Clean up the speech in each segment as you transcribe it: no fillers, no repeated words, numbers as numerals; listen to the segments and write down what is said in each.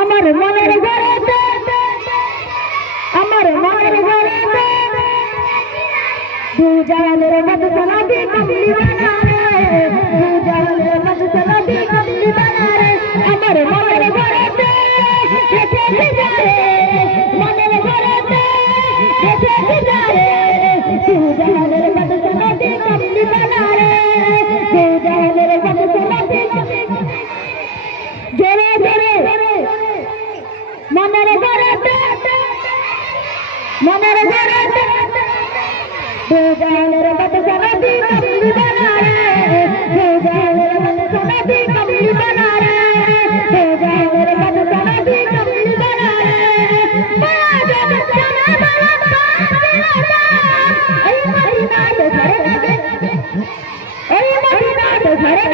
আমার মনের ঘরেতে আমার মনের ঘরেতে দুজানের মতো সনাদি কমলি বানারে দুজানের মতো সনাদি কমলি বানারে আমার মনের ঘরেতে এসে যারে মনের ঘরেতে এসে যারে দুজানের মতো সনাদি কমলি বানারে দুজানের মতো সনাদি জোরে জোরে মনের ঘরেতে মনের ঘরেতে দুজানের মতো সনাদি কমলি বানারে দুজানের মতো সনাদি কমলি বানারে দুজানের মতো সনাদি কমলি বানারে বাজে জানা বালা এই মদিনা তো ঘরে এই মদিনা তো ঘরে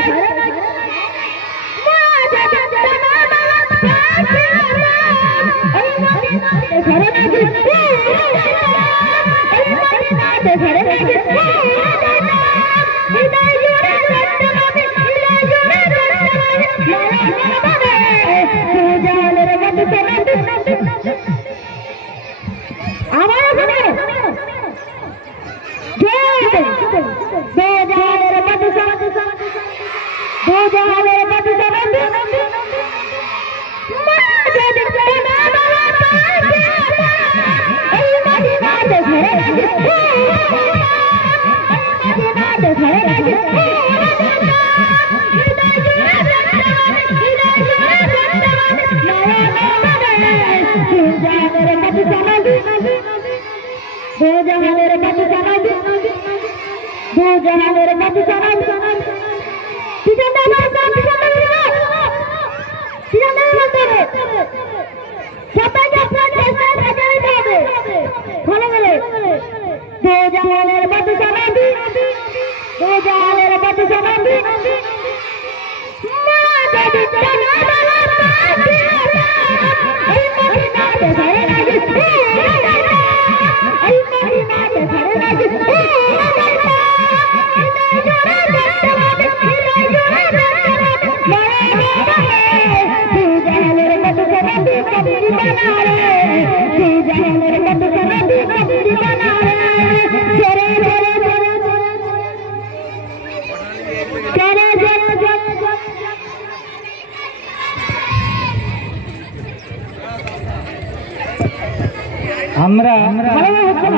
আমরা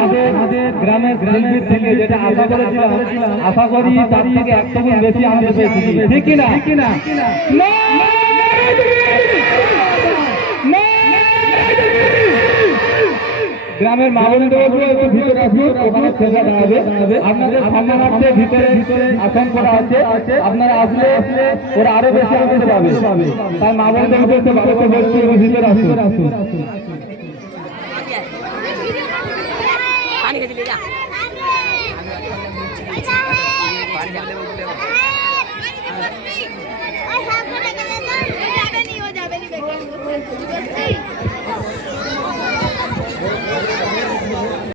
আমাদের গ্রামের শিল্পীর থেকে যেটা আশা করেছিলাম আশা করি তার থেকে একটা গুণ বেশি আনন্দ পেয়েছি ঠিক কিনা গ্রামের মা বোনদের একটু ভিতরে আসুন ওখানে সেবা হবে আপনাদের সম্মানার্থে ভিতরে আসন করা আছে আপনারা আসলে ওরা আরো বেশি আনন্দ পাবে তাই মা বোনদের বলছি ভিতরে আসুন पानी के ले जा पानी के ले